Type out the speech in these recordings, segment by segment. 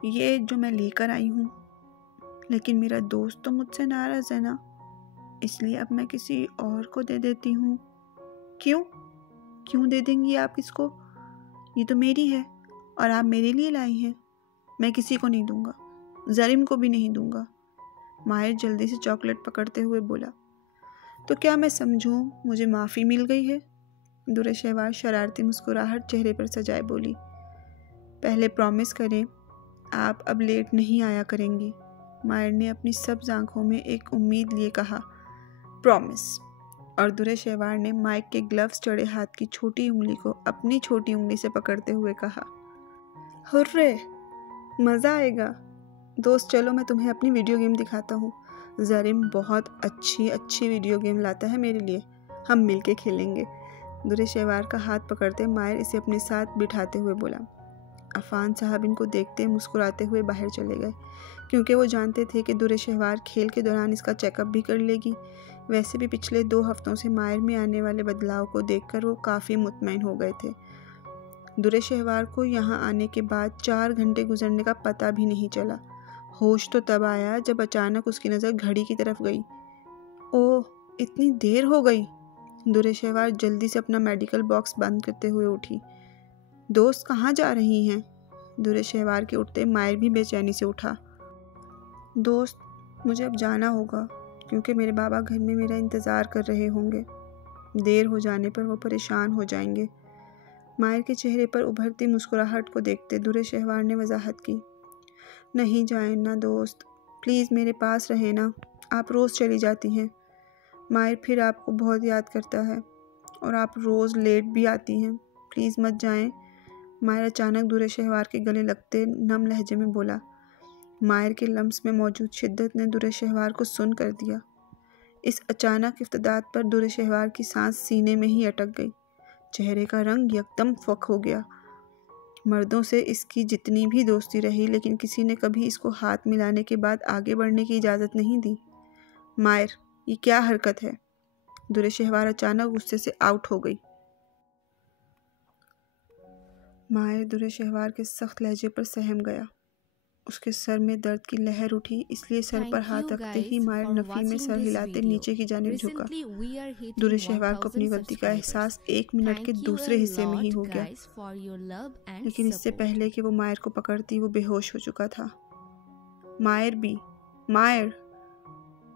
ये जो मैं लेकर आई हूँ, लेकिन मेरा दोस्त तो मुझसे नाराज़ है ना, इसलिए अब मैं किसी और को दे देती हूँ। क्यों क्यों दे देंगी आप इसको? ये तो मेरी है और आप मेरे लिए लाई हैं। मैं किसी को नहीं दूंगा, जरीम को भी नहीं दूंगा। माहिर जल्दी से चॉकलेट पकड़ते हुए बोला। तो क्या मैं समझूं मुझे माफ़ी मिल गई है? दुर्शहवार शरारती मुस्कुराहट चेहरे पर सजाए बोली। पहले प्रॉमिस करें आप अब लेट नहीं आया करेंगी। माहिर ने अपनी सब्ज आंखों में एक उम्मीद लिए कहा, प्रॉमिस। और दुर्शहवार ने माइक के ग्लव्स चढ़े हाथ की छोटी उंगली को अपनी छोटी उंगली से पकड़ते हुए कहा, हुर्रे, मज़ा आएगा। दोस्त चलो मैं तुम्हें अपनी वीडियो गेम दिखाता हूँ। जरीम बहुत अच्छी वीडियो गेम लाता है मेरे लिए, हम मिलके खेलेंगे। दुर्शहवार का हाथ पकड़ते माहिर इसे अपने साथ बिठाते हुए बोला। अफान साहब इनको देखते मुस्कुराते हुए बाहर चले गए, क्योंकि वो जानते थे कि दुर्शहवार खेल के दौरान इसका चेकअप भी कर लेगी। वैसे भी पिछले 2 हफ्तों से माहिर में आने वाले बदलाव को देखकर वो काफ़ी मुतमईन हो गए थे। दुर्शहवार को यहाँ आने के बाद 4 घंटे गुजरने का पता भी नहीं चला। होश तो तब आया जब अचानक उसकी नज़र घड़ी की तरफ गई। ओह, इतनी देर हो गई। दुर्शहवार जल्दी से अपना मेडिकल बॉक्स बंद करते हुए उठी। दोस्त कहाँ जा रही हैं? दुर्शहवार के उठते माहिर भी बेचैनी से उठा। दोस्त, मुझे अब जाना होगा, क्योंकि मेरे बाबा घर में मेरा इंतज़ार कर रहे होंगे। देर हो जाने पर वो परेशान हो जाएंगे। माहिर के चेहरे पर उभरती मुस्कुराहट को देखते दुर्शहवार ने वजाहत की। नहीं जाएं ना दोस्त, प्लीज़ मेरे पास रहें ना, आप रोज़ चली जाती हैं। माहिर फिर आपको बहुत याद करता है और आप रोज़ लेट भी आती हैं, प्लीज़ मत जाएं। माहिर अचानक दुर्शहवार के गले लगते नम लहजे में बोला। माहिर के लम्स में मौजूद शिद्दत ने दुर्शहवार को सुन कर दिया। इस अचानक इफ्तिदात पर दुर्शहवार की सांस सीने में ही अटक गई। चेहरे का रंग एकदम फक हो गया। मर्दों से इसकी जितनी भी दोस्ती रही, लेकिन किसी ने कभी इसको हाथ मिलाने के बाद आगे बढ़ने की इजाज़त नहीं दी। माहिर, ये क्या हरकत है? दुर्शहवार अचानक गुस्से से आउट हो गई। माहिर दुर्शहवार के सख्त लहजे पर सहम गया। उसके सर में दर्द की लहर उठी, इसलिए सर पर हाथ रखते ही माहिर नफ़ी में सर हिलाते नीचे की जानिब झुका। दुर्शहवार को अपनी गलती का एहसास 1 मिनट के दूसरे हिस्से में ही हो गया, लेकिन इससे पहले कि वो माहिर को पकड़ती वो बेहोश हो चुका था। माहिर।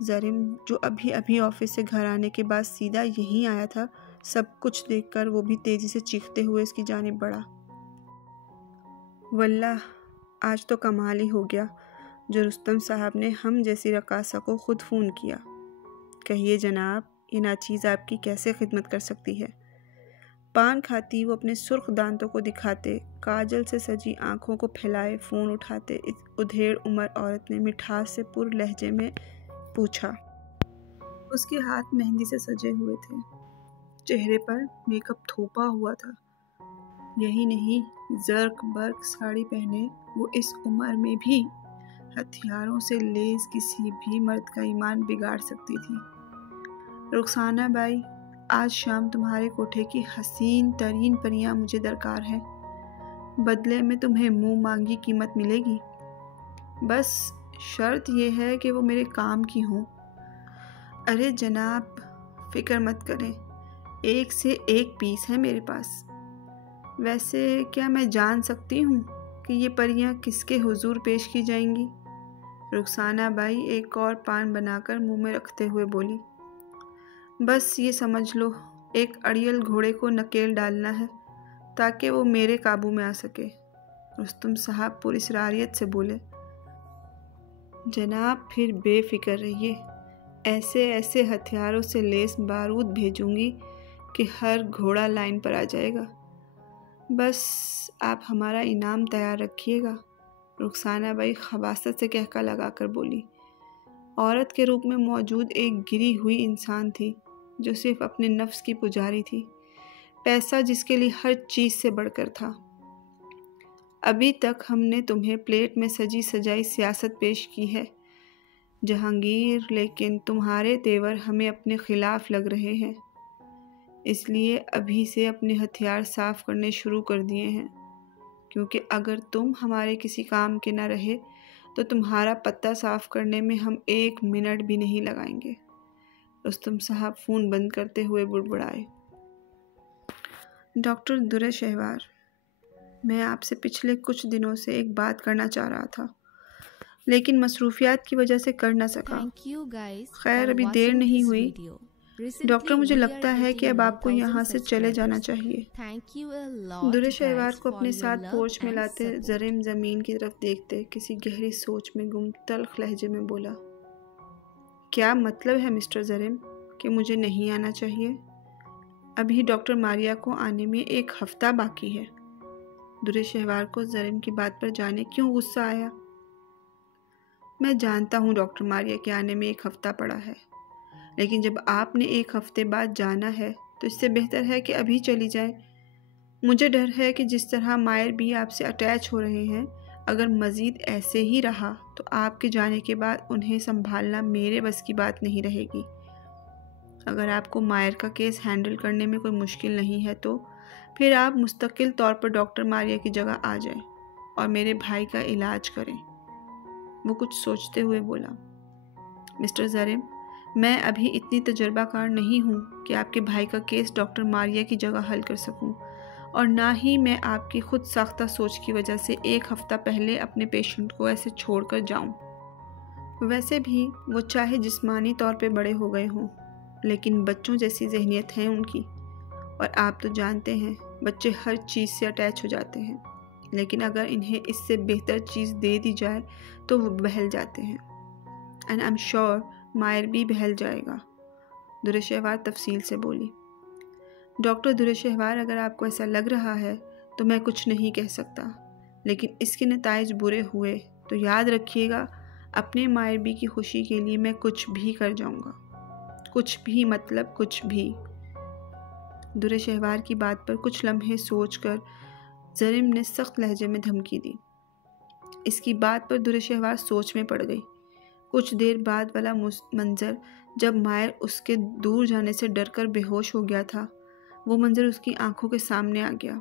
जरीम, जो अभी अभी ऑफिस से घर आने के बाद सीधा यहीं आया था, सब कुछ देखकर वो भी तेज़ी से चीखते हुए इसकी जानिब बढ़ा। वल्लाह, आज तो कमाल ही हो गया जो रुस्तम साहब ने हम जैसी रकासा को खुद फ़ोन किया। कहिए जनाब, ये नाचीज़ आपकी कैसे खिदमत कर सकती है? पान खाती वो अपने सुर्ख दांतों को दिखाते, काजल से सजी आंखों को फैलाए फ़ोन उठाते इस उधेड़ उम्र औरत ने मिठास से पुर लहजे में पूछा। उसके हाथ मेहंदी से सजे हुए थे, चेहरे पर मेकअप थोपा हुआ था। यही नहीं, जर्क बर्क साड़ी पहने वो इस उम्र में भी हथियारों से लैस किसी भी मर्द का ईमान बिगाड़ सकती थी। रुखसाना बाई, आज शाम तुम्हारे कोठे की हसीन तरीन परियां मुझे दरकार है। बदले में तुम्हें मुंह मांगी कीमत मिलेगी। बस शर्त यह है कि वो मेरे काम की हों। अरे जनाब, फिक्र मत करें, एक से एक पीस है मेरे पास। वैसे क्या मैं जान सकती हूँ कि ये परियां किसके हुजूर पेश की जाएंगी? रुखसाना बाई एक और पान बनाकर मुंह में रखते हुए बोली। बस ये समझ लो, एक अड़ियल घोड़े को नकेल डालना है ताकि वो मेरे काबू में आ सके। रुस्तम साहब पुरस्रारियत से बोले। जनाब, फिर बेफिक्र रहिए, ऐसे ऐसे हथियारों से लैस बारूद भेजूंगी कि हर घोड़ा लाइन पर आ जाएगा। बस आप हमारा इनाम तैयार रखिएगा। रुखसाना बाई खबासत से कहका लगाकर बोली। औरत के रूप में मौजूद एक गिरी हुई इंसान थी जो सिर्फ अपने नफ्स की पुजारी थी, पैसा जिसके लिए हर चीज़ से बढ़कर था। अभी तक हमने तुम्हें प्लेट में सजी सजाई सियासत पेश की है जहांगीर, लेकिन तुम्हारे तेवर हमें अपने खिलाफ लग रहे हैं, इसलिए अभी से अपने हथियार साफ करने शुरू कर दिए हैं। क्योंकि अगर तुम हमारे किसी काम के न रहे तो तुम्हारा पत्ता साफ करने में हम 1 मिनट भी नहीं लगाएंगे। रुस्तम साहब फ़ोन बंद करते हुए बुड़बुड़ाए। डॉक्टर दुर्र शहवार, मैं आपसे पिछले कुछ दिनों से एक बात करना चाह रहा था, लेकिन मसरूफियात की वजह से कर न सका। खैर, अभी देर नहीं हुई। डॉक्टर, मुझे लगता है कि अब आपको यहाँ से चले जाना चाहिए। दुर्र शहवार को अपने साथ पोर्च में लाते जरीम ज़मीन की तरफ देखते किसी गहरी सोच में गुम तल्ख लहजे में बोला, क्या मतलब है मिस्टर जरीम कि मुझे नहीं आना चाहिए? अभी डॉक्टर मारिया को आने में 1 हफ्ता बाकी है। दुर्र शहवार को जरीम की बात पर जाने क्यों गुस्सा आया। मैं जानता हूँ डॉक्टर मारिया के आने में 1 हफ्ता पड़ा है, लेकिन जब आपने 1 हफ्ते बाद जाना है तो इससे बेहतर है कि अभी चली जाएं। मुझे डर है कि जिस तरह मायर भी आपसे अटैच हो रहे हैं, अगर मज़ीद ऐसे ही रहा तो आपके जाने के बाद उन्हें संभालना मेरे बस की बात नहीं रहेगी। अगर आपको मायर का केस हैंडल करने में कोई मुश्किल नहीं है तो फिर आप मुस्तकिल तौर पर डॉक्टर मारिया की जगह आ जाएं और मेरे भाई का इलाज करें। वो कुछ सोचते हुए बोला, मिस्टर जरीम, मैं अभी इतनी तजर्बाकार नहीं हूँ कि आपके भाई का केस डॉक्टर मारिया की जगह हल कर सकूँ, और ना ही मैं आपकी खुद साख्ता सोच की वजह से 1 हफ्ता पहले अपने पेशेंट को ऐसे छोड़कर जाऊँ। वैसे भी वो चाहे जिस्मानी तौर पे बड़े हो गए हों, लेकिन बच्चों जैसी जहनियत है उनकी, और आप तो जानते हैं बच्चे हर चीज़ से अटैच हो जाते हैं, लेकिन अगर इन्हें इससे बेहतर चीज़ दे दी जाए तो वो बहल जाते हैं। एंड आई एम श्योर मायर भी बहल जाएगा। दुर्र शहवार तफसील से बोली। डॉक्टर दुर्र शहवार, अगर आपको ऐसा लग रहा है तो मैं कुछ नहीं कह सकता, लेकिन इसके नताइज बुरे हुए तो याद रखिएगा, अपने मायर बी की खुशी के लिए मैं कुछ भी कर जाऊंगा। कुछ भी मतलब कुछ भी। दुर्र शहवार की बात पर कुछ लम्हे सोचकर जरीम ने सख्त लहजे में धमकी दी। इसकी बात पर दुर्र शहवार सोच में पड़ गई। कुछ देर बाद वाला मंजर, जब मायर उसके दूर जाने से डरकर बेहोश हो गया था, वो मंजर उसकी आंखों के सामने आ गया।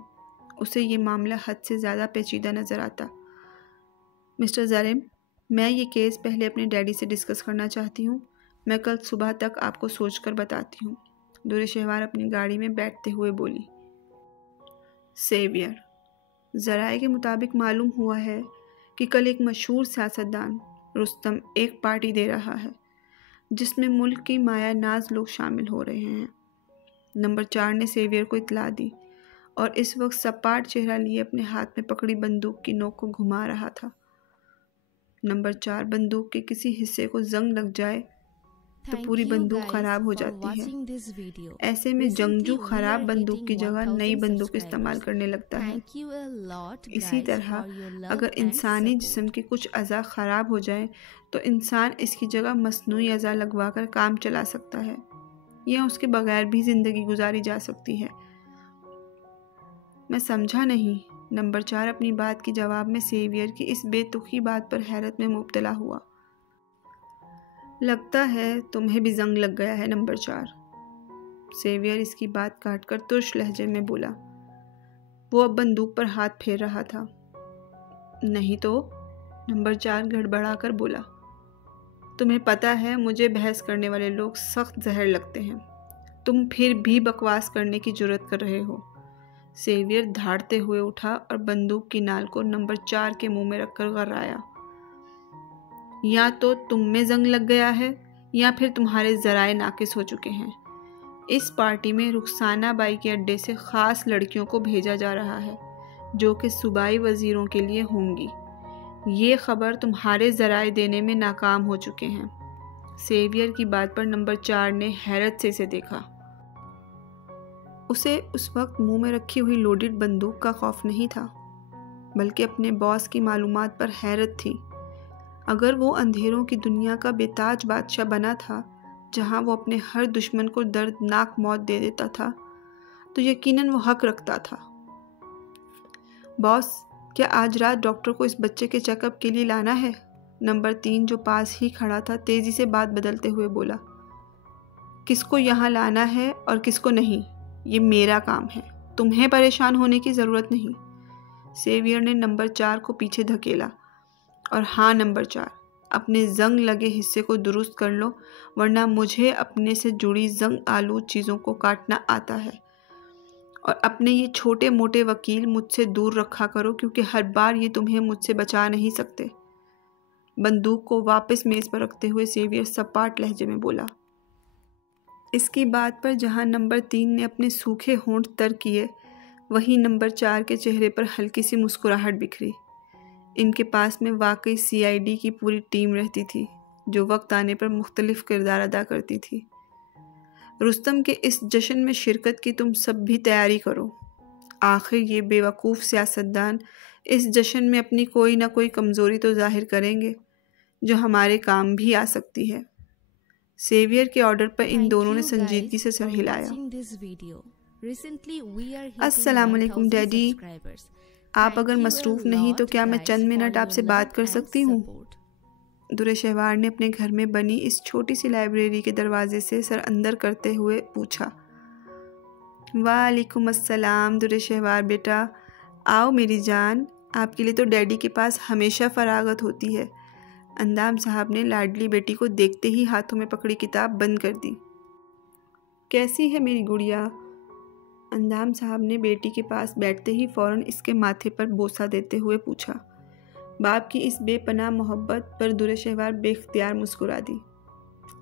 उसे ये मामला हद से ज़्यादा पेचीदा नज़र आता। मिस्टर जरीम, मैं ये केस पहले अपने डैडी से डिस्कस करना चाहती हूँ। मैं कल सुबह तक आपको सोचकर बताती हूँ। दुर्र शहवार अपनी गाड़ी में बैठते हुए बोली। सेवियर, ज़राए के मुताबिक मालूम हुआ है कि कल एक मशहूर सियासतदान रुस्तम एक पार्टी दे रहा है, जिसमें मुल्क की माया नाज लोग शामिल हो रहे हैं। नंबर 4 ने सेवियर को इत्तला दी और इस वक्त सपाट चेहरा लिए अपने हाथ में पकड़ी बंदूक की नोक को घुमा रहा था। नंबर 4, बंदूक के किसी हिस्से को जंग लग जाए तो पूरी बंदूक खराब हो जाती है। ऐसे में जंगजू खराब बंदूक की जगह नई बंदूक इस्तेमाल करने लगता है। इसी तरह अगर इंसानी जिस्म के कुछ अज़ा ख़राब हो जाए तो इंसान इसकी जगह मसनूई अज़ा लगवा कर काम चला सकता है, या उसके बगैर भी ज़िंदगी गुजारी जा सकती है। मैं समझा नहीं। नंबर 4 अपनी बात के जवाब में सेवियर की इस बेतुकी बात पर हैरत में मुब्तला हुआ। लगता है तुम्हें भी जंग लग गया है नंबर 4। सेवियर इसकी बात काटकर तुर्श लहजे में बोला। वो अब बंदूक पर हाथ फेर रहा था। नहीं तो, नंबर 4 गड़बड़ाकर बोला। तुम्हें पता है मुझे बहस करने वाले लोग सख्त जहर लगते हैं। तुम फिर भी बकवास करने की जुर्रत कर रहे हो। सेवियर धाड़ते हुए उठा और बंदूक की नाल को नंबर 4 के मुंह में रखकर गर्राया। या तो तुम में जंग लग गया है या फिर तुम्हारे ज़राए नाकिस हो चुके हैं। इस पार्टी में रुखसाना बाई के अड्डे से ख़ास लड़कियों को भेजा जा रहा है जो कि सूबाई वज़ीरों के लिए होंगी। ये ख़बर तुम्हारे ज़राए देने में नाकाम हो चुके हैं। सेवियर की बात पर नंबर 4 ने हैरत से इसे देखा। उसे उस वक्त मुंह में रखी हुई लोडेड बंदूक का खौफ नहीं था, बल्कि अपने बॉस की मालूमात पर हैरत थी। अगर वो अंधेरों की दुनिया का बेताज बादशाह बना था, जहां वो अपने हर दुश्मन को दर्दनाक मौत दे देता था, तो यकीनन वो हक रखता था। बॉस, क्या आज रात डॉक्टर को इस बच्चे के चेकअप के लिए लाना है? नंबर 3 जो पास ही खड़ा था तेज़ी से बात बदलते हुए बोला। किसको यहाँ लाना है और किसको नहीं, ये मेरा काम है। तुम्हें परेशान होने की ज़रूरत नहीं। सेवियर ने नंबर 4 को पीछे धकेला। और हाँ नंबर 4, अपने जंग लगे हिस्से को दुरुस्त कर लो, वरना मुझे अपने से जुड़ी जंग आलू चीज़ों को काटना आता है। और अपने ये छोटे मोटे वकील मुझसे दूर रखा करो, क्योंकि हर बार ये तुम्हें मुझसे बचा नहीं सकते। बंदूक को वापस मेज़ पर रखते हुए सेवियर सपाट लहजे में बोला। इसकी बात पर जहाँ नंबर 3 ने अपने सूखे होंठ तर किए, वहीं नंबर 4 के चेहरे पर हल्की सी मुस्कुराहट बिखरी। इनके पास में वाकई CID की पूरी टीम रहती थी, जो वक्त आने पर मुख्तलिफ किरदार अदा करती थी। रुस्तम के इस जश्न में शिरकत की तुम सब भी तैयारी करो। आखिर ये बेवकूफ़ सियासतदान इस जश्न में अपनी कोई ना कोई कमज़ोरी तो जाहिर करेंगे, जो हमारे काम भी आ सकती है। सेवियर के ऑर्डर पर इन दोनों ने संजीदगी से सर हिलाया। अस्सलामुअलैकुम डैडी, आप अगर मसरूफ़ नहीं तो क्या मैं चंद मिनट आपसे बात कर सकती हूँ? दुर्र-ए-शहवार ने अपने घर में बनी इस छोटी सी लाइब्रेरी के दरवाजे से सर अंदर करते हुए पूछा। वालेकुम अस्सलाम दुर्र-ए-शहवार बेटा, आओ मेरी जान, आपके लिए तो डैडी के पास हमेशा फरागत होती है। अंदाम साहब ने लाडली बेटी को देखते ही हाथों में पकड़ी किताब बंद कर दी। कैसी है मेरी गुड़िया? अंदाम साहब ने बेटी के पास बैठते ही फ़ौरन इसके माथे पर बोसा देते हुए पूछा। बाप की इस बेपनाह मोहब्बत पर दुर्र-ए-शहवार बेख्तियार मुस्कुरा दी।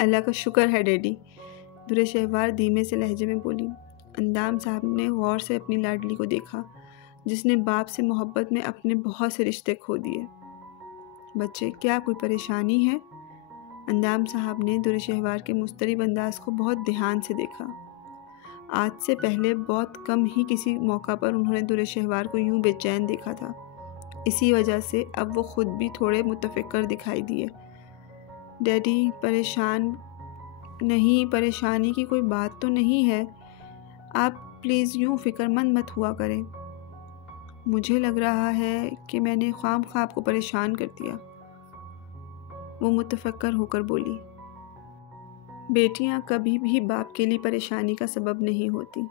अल्लाह का शुक्र है डैडी, दुर्र-ए-शहवार धीमे से लहजे में बोली। अंदाम साहब ने गौर से अपनी लाडली को देखा, जिसने बाप से मोहब्बत में अपने बहुत से रिश्ते खो दिए। बच्चे, क्या कोई परेशानी है? अंदाम साहब ने दुर्र-ए-शहवार के मुस्तरिब अंदाज को बहुत ध्यान से देखा। आज से पहले बहुत कम ही किसी मौका पर उन्होंने दुर्र-ए-शहवार को यूं बेचैन देखा था। इसी वजह से अब वो खुद भी थोड़े मुतफिक्र दिखाई दिए। डैडी, परेशान नहीं, परेशानी की कोई बात तो नहीं है। आप प्लीज़ यूं फ़िक्रमंद मत हुआ करें। मुझे लग रहा है कि मैंने ख्वाम-ख्वाह आपको परेशान कर दिया, वो मुतफक्कर होकर बोली। बेटियां कभी भी बाप के लिए परेशानी का सबब नहीं होती।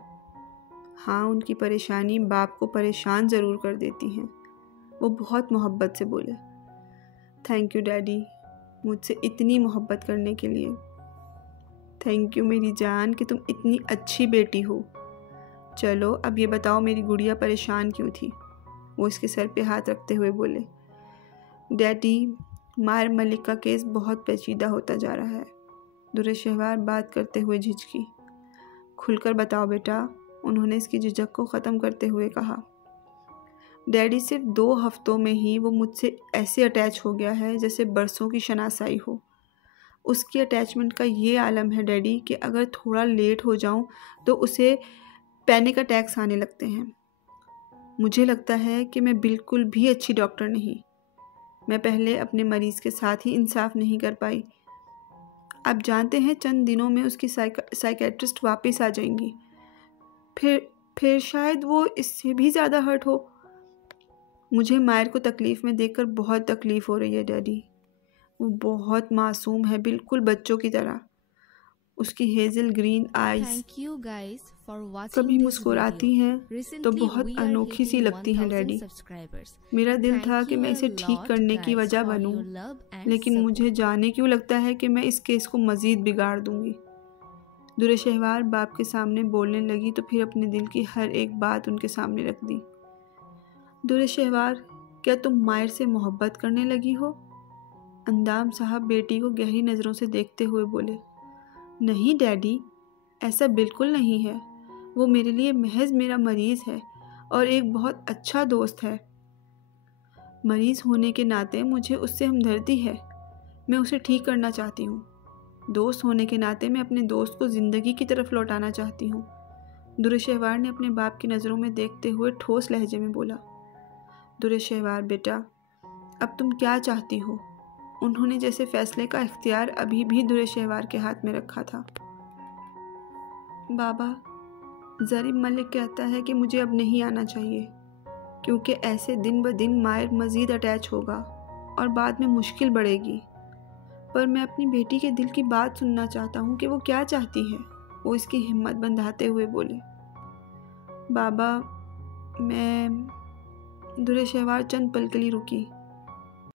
हाँ, उनकी परेशानी बाप को परेशान ज़रूर कर देती हैं, वो बहुत मोहब्बत से बोले। थैंक यू डैडी, मुझसे इतनी मोहब्बत करने के लिए। थैंक यू मेरी जान कि तुम इतनी अच्छी बेटी हो। चलो अब ये बताओ मेरी गुड़िया परेशान क्यों थी? वो इसके सर पे हाथ रखते हुए बोले। डैडी, मायर मलिक का केस बहुत पेचीदा होता जा रहा है। दुर्र-ए-शहवार बात करते हुए झिझकी। खुलकर बताओ बेटा, उन्होंने इसकी झिझक को ख़त्म करते हुए कहा। डैडी, सिर्फ 2 हफ्तों में ही वो मुझसे ऐसे अटैच हो गया है जैसे बरसों की शनासाई हो। उसकी अटैचमेंट का ये आलम है डैडी कि अगर थोड़ा लेट हो जाऊं तो उसे पैनिक अटैक्स आने लगते हैं। मुझे लगता है कि मैं बिल्कुल भी अच्छी डॉक्टर नहीं। मैं पहले अपने मरीज़ के साथ ही इंसाफ नहीं कर पाई। आप जानते हैं चंद दिनों में उसकी साइकेट्रिस्ट वापस आ जाएंगी। फिर शायद वो इससे भी ज़्यादा हर्ट हो। मुझे मायर को तकलीफ़ में देखकर बहुत तकलीफ़ हो रही है डैडी। वो बहुत मासूम है, बिल्कुल बच्चों की तरह। उसकी हेज़ल ग्रीन आइज़ कभी मुस्कुराती हैं तो बहुत अनोखी सी लगती हैं डैडी। मेरा दिल था कि मैं इसे ठीक करने की वजह बनूं, लेकिन मुझे जाने क्यों लगता है कि मैं इस केस को मज़ीद बिगाड़ दूंगी। दुर्र-ए-शहवार बाप के सामने बोलने लगी तो फिर अपने दिल की हर एक बात उनके सामने रख दी। दुर्र-ए-शहवार, क्या तुम मायर से मोहब्बत करने लगी हो? अंदाम साहब बेटी को गहरी नज़रों से देखते हुए बोले। नहीं डैडी, ऐसा बिल्कुल नहीं है। वो मेरे लिए महज मेरा मरीज़ है और एक बहुत अच्छा दोस्त है। मरीज़ होने के नाते मुझे उससे हमदर्दी है। मैं उसे ठीक करना चाहती हूँ। दोस्त होने के नाते मैं अपने दोस्त को ज़िंदगी की तरफ लौटाना चाहती हूँ। दुर्र-ए-शहवार ने अपने बाप की नज़रों में देखते हुए ठोस लहजे में बोला। दुर्र-ए-शहवार बेटा, अब तुम क्या चाहती हो? उन्होंने जैसे फ़ैसले का इख्तियार अभी भी दुर्र-ए-शहवार के हाथ में रखा था। बाबा, ज़रीब मलिक कहता है कि मुझे अब नहीं आना चाहिए, क्योंकि ऐसे दिन ब दिन मायर मज़ीद अटैच होगा और बाद में मुश्किल बढ़ेगी। पर मैं अपनी बेटी के दिल की बात सुनना चाहता हूँ कि वो क्या चाहती है। वो इसकी हिम्मत बंधाते हुए बोले। बाबा, दुर्रे शहवार चंद पल के लिए रुकी।